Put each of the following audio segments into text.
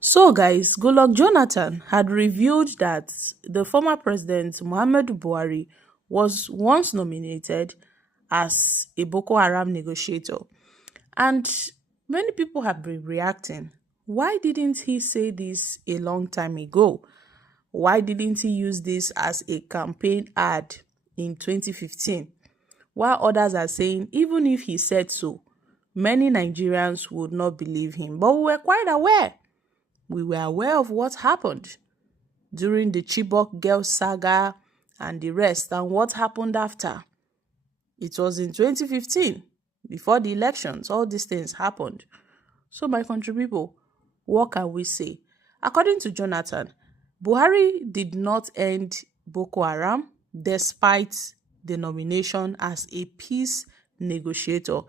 So, guys, Goodluck Jonathan had revealed that the former president Muhammadu Buhari was once nominated as a Boko Haram negotiator. And many people have been reacting. Why didn't he say this a long time ago? Why didn't he use this as a campaign ad in 2015? While others are saying even if he said so, many Nigerians would not believe him. But we were quite aware. We were aware of what happened during the Chibok girl saga and the rest and what happened after. It was in 2015, before the elections, all these things happened. So my country people, what can we say? According to Jonathan, Buhari did not end Boko Haram despite the nomination as a peace negotiator,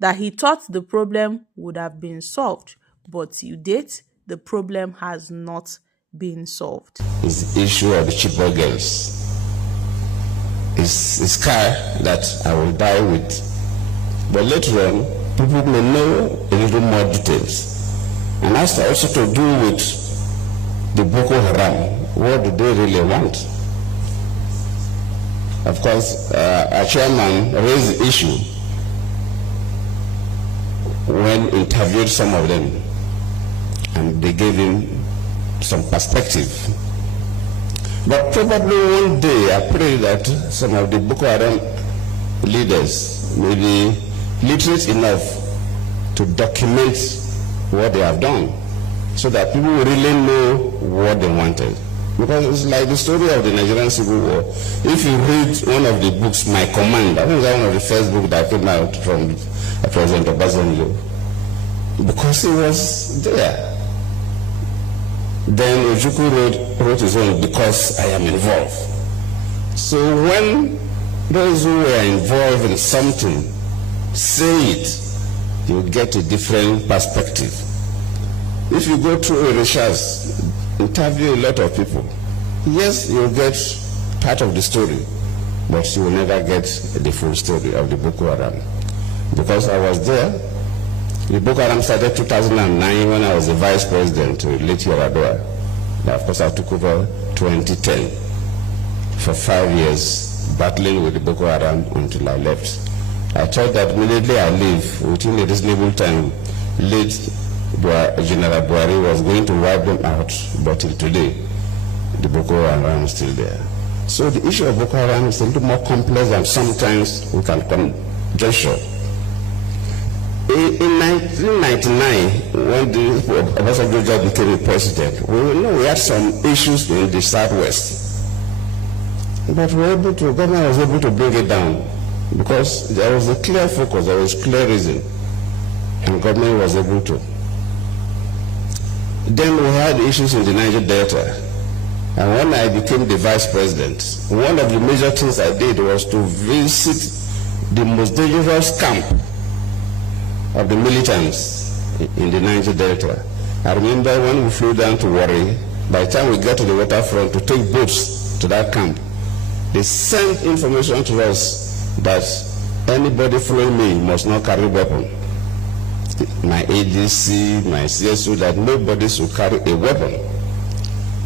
that he thought the problem would have been solved, but to date, the problem has not been solved. It's the issue of the Chibok girls. It's a scar that I will die with. But later on, people may know a little more details. And that's also to do with the Boko Haram. What do they really want? Of course, our chairman raised the issue when interviewed some of them, and they gave him some perspective. But probably one day I pray that some of the Boko Haram leaders may be literate enough to document what they have done, so that people will really know what they wanted. Because it's like the story of the Nigerian Civil War. If you read one of the books, My Command, I think it's one of the first books that came out from President Obasanjo, because he was there. Then Ojukwu wrote his own, Because I Am Involved. So when those who were involved in something say it, you get a different perspective. If you go through a research, interview a lot of people, yes, you'll get part of the story, but you will never get the full story of the Boko Haram. Because I was there. The Boko Haram started 2009 when I was the vice president to late Yaradua. Now, of course, I took over 2010 for 5 years, battling with the Boko Haram until I left. I thought that immediately I leave, within a reasonable time, late General Buhari was going to wipe them out, but till today, the Boko Haram is still there. So the issue of Boko Haram is a little more complex than sometimes we can conjecture. In 1999, when Obasanjo became a president, we had some issues in the Southwest. But government was able to bring it down because there was a clear focus, there was clear reason, and government was able to. Then we had issues in the Niger Delta. And when I became the vice president, one of the major things I did was to visit the most dangerous camp of the militants in the Niger Delta. I remember when we flew down to Warri, by the time we got to the waterfront to take boats to that camp, they sent information to us that anybody following me must not carry weapon. My ADC, my CSO, that nobody should carry a weapon.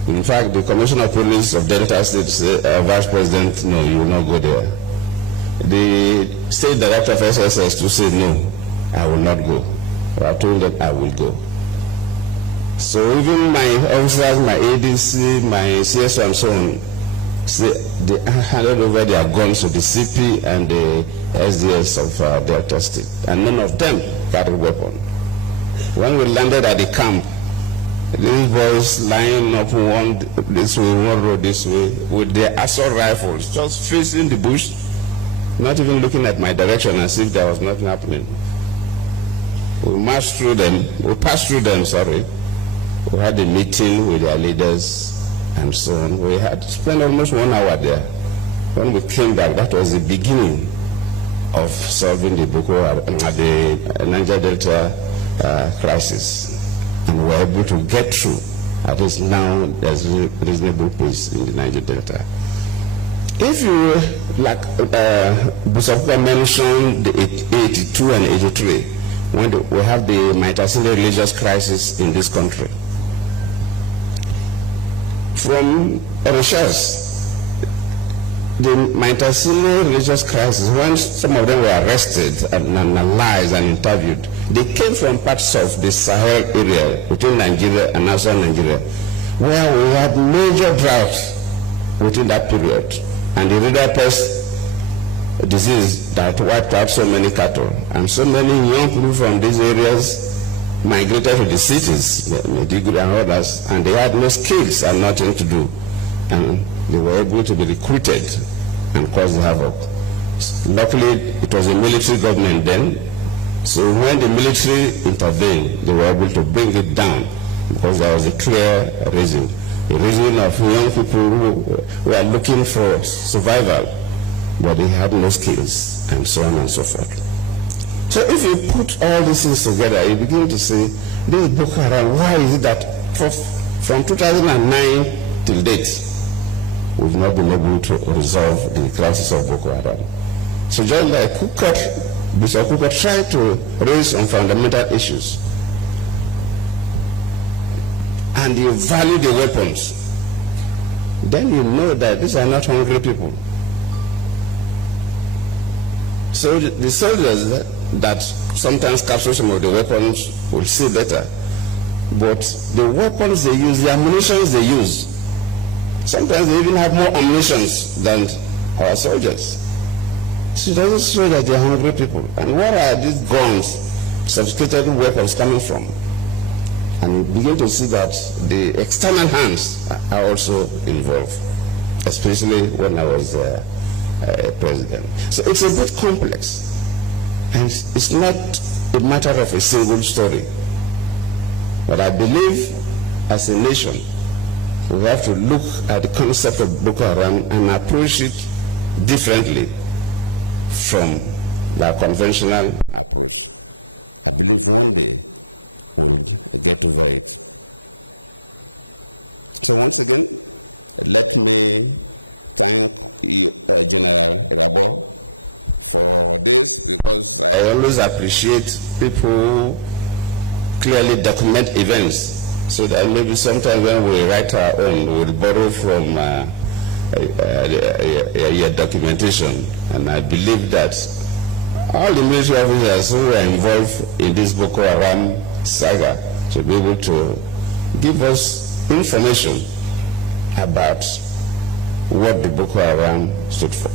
In fact, the Commissioner of Police of Delta State said, Vice President, no, you will not go there. The State Director of SSS to say, no, I will not go. I told them I will go. So even my officers, my ADC, my CSO and so on, they handed over their guns to the CP and the SDS of Delta State. And none of them carried a weapon. When we landed at the camp, these boys lying up one this way, one road this way, with their assault rifles, just facing the bush, not even looking at my direction as if there was nothing happening. We marched through them, we passed through them, sorry. We had a meeting with their leaders and so on. We had spent almost 1 hour there. When we came back, that was the beginning of solving the the Niger Delta crisis. And we were able to get through. At least now there's reasonable peace in the Niger Delta. If you, like Busafuka mentioned, the 82 and 83, when we have the Maitasile religious crisis in this country, from research, the Mintasile religious crisis, when some of them were arrested and analyzed and interviewed, they came from parts of the Sahel area between Nigeria and outside Nigeria, where we had major drought within that period, and the river pest disease that wiped out so many cattle, and so many young people from these areas migrated to the cities, Maiduguri and others, and they had no skills and nothing to do, and they were able to be recruited and cause havoc. Luckily, it was a military government then, so when the military intervened, they were able to bring it down because there was a clear reason. A reason of young people who were looking for survival, but they had no skills, and so on and so forth. So if you put all these things together, you begin to say, this Boko Haram, why is it that from 2009 till date, we've not been able to resolve the crisis of Boko Haram? So just like Bishop Kuka tried to raise some fundamental issues, and you value the weapons, then you know that these are not hungry people. So the soldiers that sometimes capture some of the weapons will see better. But the weapons they use, the ammunitions they use, sometimes they even have more ammunitions than our soldiers. So it doesn't show that they're hungry people. And where are these guns, sophisticated weapons coming from? And you begin to see that the external hands are also involved, especially when I was president. So it's a bit complex. And it's not a matter of a single story. But I believe as a nation, we have to look at the concept of Boko Haram and approach it differently from the conventional. I always appreciate people who clearly document events, so that maybe sometimes when we write our own, we'll borrow from your documentation. And I believe that all the military officers who are involved in this Boko Haram saga should be able to give us information about what the Boko Haram stood for.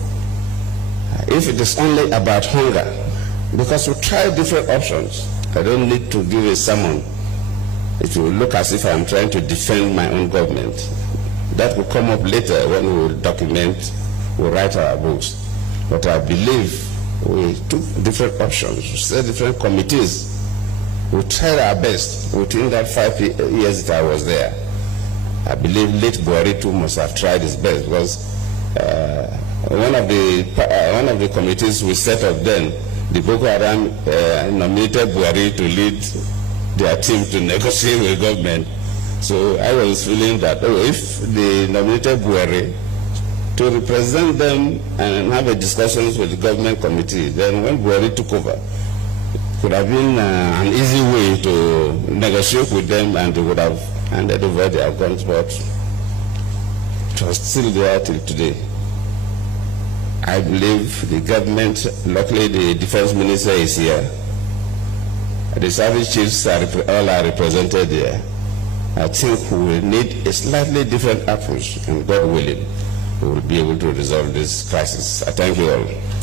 If it is only about hunger, because we try different options, I don't need to give a sermon. It will look as if I'm trying to defend my own government. That will come up later when we will document, we'll write our books. But I believe we took different options, we set different committees. We tried our best within that 5 years that I was there. I believe late Buhari too must have tried his best, because one of the committees we set up then, the Boko Haram nominated Buhari to lead their team to negotiate with government. So I was feeling that if they nominated Buhari to represent them and have a discussions with the government committee, then when Buhari took over, it could have been an easy way to negotiate with them, and they would have handed over their guns, but it was still there till today. I believe the government, luckily the defense minister is here. The service chiefs all are represented here. I think we will need a slightly different approach, and God willing, we will be able to resolve this crisis. I thank you all.